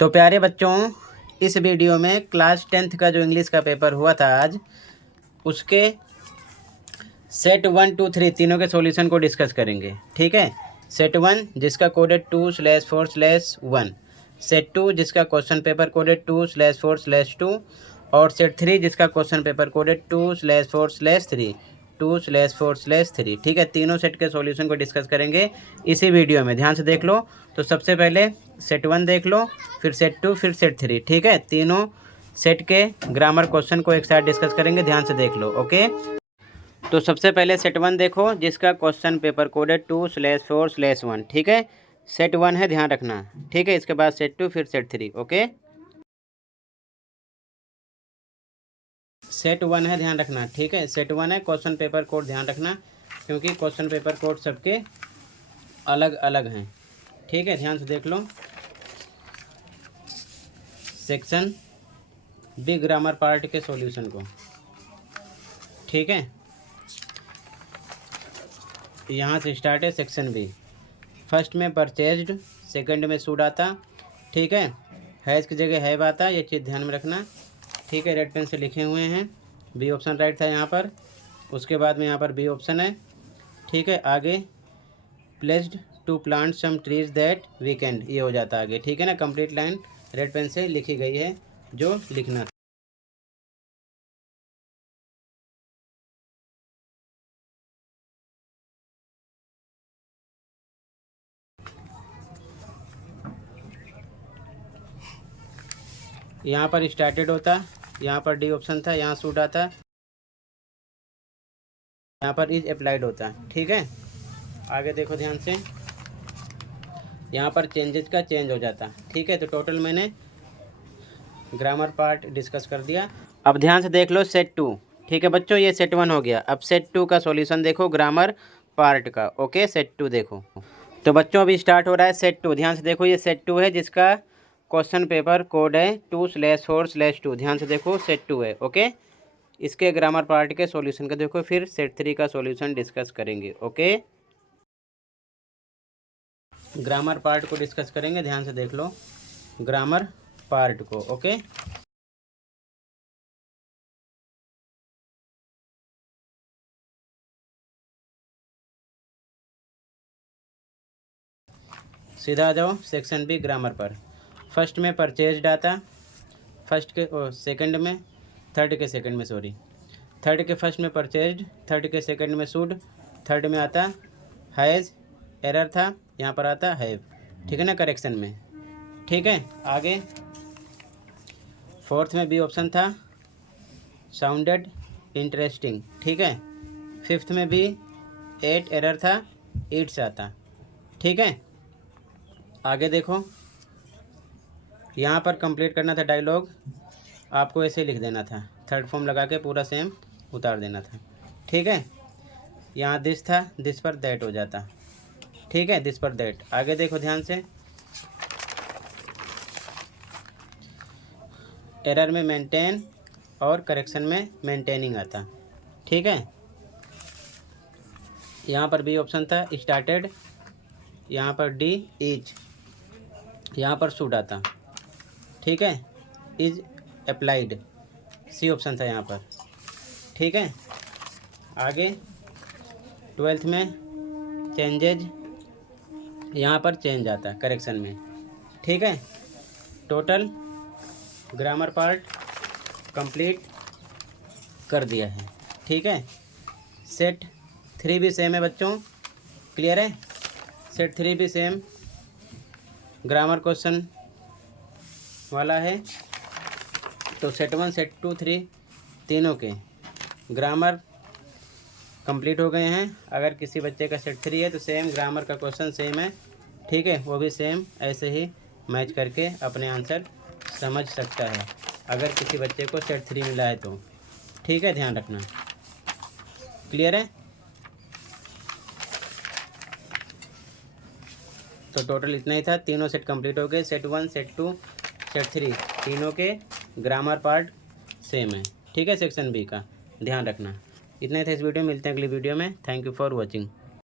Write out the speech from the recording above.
तो प्यारे बच्चों, इस वीडियो में क्लास 10th का जो इंग्लिश का पेपर हुआ था आज, उसके सेट 1, 2, 3 तीनों के सॉल्यूशन को डिस्कस करेंगे। ठीक है। सेट 1 जिसका कोडेड 2/4/1, सेट 2 जिसका क्वेश्चन पेपर कोडेड 2/4/2 और सेट 3 जिसका क्वेश्चन पेपर कोडेड 2/4/3, 2/4/3। ठीक है, तीनों सेट के सॉल्यूशन को डिस्कस करेंगे इसी वीडियो में। ध्यान से देख लो। तो सबसे पहले सेट 1 देख लो, फिर सेट 2, फिर सेट 3। ठीक है, तीनों सेट के ग्रामर क्वेश्चन को एक साथ डिस्कस करेंगे। ध्यान से देख लो। ओके, तो सबसे पहले सेट 1 देखो जिसका क्वेश्चन पेपर कोडेड 2/4/1। ठीक है, सेट 1 है, ध्यान रखना। ठीक है, इसके बाद सेट 2, फिर सेट 3। ओके, सेट 1 है, ध्यान रखना। ठीक है, सेट 1 है, क्वेश्चन पेपर कोड ध्यान रखना क्योंकि क्वेश्चन पेपर कोड सबके अलग अलग हैं। ठीक है, ध्यान से देख लो। सेक्शन बी ग्रामर पार्ट के सॉल्यूशन को। ठीक है, यहाँ से स्टार्ट है सेक्शन बी। फर्स्ट में परचेज्ड, सेकंड में शुड आता। ठीक है, हैज़ की जगह हैव आता, ये चीज़ ध्यान में रखना। ठीक है, रेड पेन से लिखे हुए हैं। बी ऑप्शन राइट था यहाँ पर, उसके बाद में यहाँ पर बी ऑप्शन है। ठीक है, आगे placed to plant some trees that weekend, ये हो जाता आगे। ठीक है ना, कंप्लीट लाइन रेड पेन से लिखी गई है जो लिखना था। यहाँ पर स्टार्टेड होता, यहाँ पर डी ऑप्शन था, यहाँ सूट आता, यहाँ पर इज अप्लाइड होता। ठीक है, आगे देखो ध्यान से, यहाँ पर चेंजेस का चेंज हो जाता। ठीक है, तो टोटल मैंने ग्रामर पार्ट डिस्कस कर दिया। अब ध्यान से देख लो सेट 2। ठीक है बच्चों, ये सेट 1 हो गया। अब सेट 2 का सॉल्यूशन देखो ग्रामर पार्ट का। ओके, सेट 2 देखो। तो बच्चों अभी स्टार्ट हो रहा है सेट 2। ध्यान से देखो, ये सेट 2 है जिसका क्वेश्चन पेपर कोड है 2/4/2। ध्यान से देखो, सेट 2 है। ओके, इसके ग्रामर पार्ट के सॉल्यूशन का देखो, फिर सेट 3 का सॉल्यूशन डिस्कस करेंगे। ओके, ग्रामर पार्ट को डिस्कस करेंगे। ध्यान से देख लो ग्रामर पार्ट को। ओके, सीधा आ जाओ सेक्शन बी ग्रामर पर। फर्स्ट में परचेज्ड आता, फर्स्ट के सेकंड में, थर्ड के सेकंड में, सॉरी, थर्ड के फर्स्ट में परचेज्ड, थर्ड के सेकंड में शुड, थर्ड में आता हैज़, एरर था, यहाँ पर आता हैव। ठीक है ना, करेक्शन में। ठीक है, आगे फोर्थ में बी ऑप्शन था, साउंडेड इंटरेस्टिंग। ठीक है, फिफ्थ में भी 8 एरर था, ईट्स आता। ठीक है, आगे देखो, यहाँ पर कंप्लीट करना था डायलॉग, आपको ऐसे लिख देना था, थर्ड फॉर्म लगा के पूरा सेम उतार देना था। ठीक है, यहाँ दिस था, दिस पर दैट हो जाता। ठीक है, दिस पर दैट। आगे देखो ध्यान से, एरर में मेंटेन और करेक्शन में मेंटेनिंग आता। ठीक है, यहाँ पर बी ऑप्शन था, स्टार्टेड, यहाँ पर डी इज, यहाँ पर शुड आता। ठीक है, इज अप्लाइड, सी ऑप्शन था यहाँ पर। ठीक है, आगे 12th में चेंजेज, यहाँ पर चेंज आता करेक्शन में। ठीक है, टोटल ग्रामर पार्ट कंप्लीट कर दिया है। ठीक है, सेट 3 भी सेम है बच्चों, क्लियर है। सेट 3 भी सेम ग्रामर क्वेश्चन वाला है। तो सेट 1, सेट 2, 3 तीनों के ग्रामर कंप्लीट हो गए हैं। अगर किसी बच्चे का सेट 3 है तो सेम ग्रामर का क्वेश्चन सेम है। ठीक है, वो भी सेम ऐसे ही मैच करके अपने आंसर समझ सकता है अगर किसी बच्चे को सेट 3 मिला है तो। ठीक है, ध्यान रखना, क्लियर है। तो टोटल इतना ही था, तीनों सेट कंप्लीट हो गए। सेट 1, सेट 2, सेट 3 तीनों के ग्रामर पार्ट सेम है। ठीक है, सेक्शन बी का ध्यान रखना। इतना ही था इस वीडियो में, मिलते हैं अगली वीडियो में। Thank you for watching.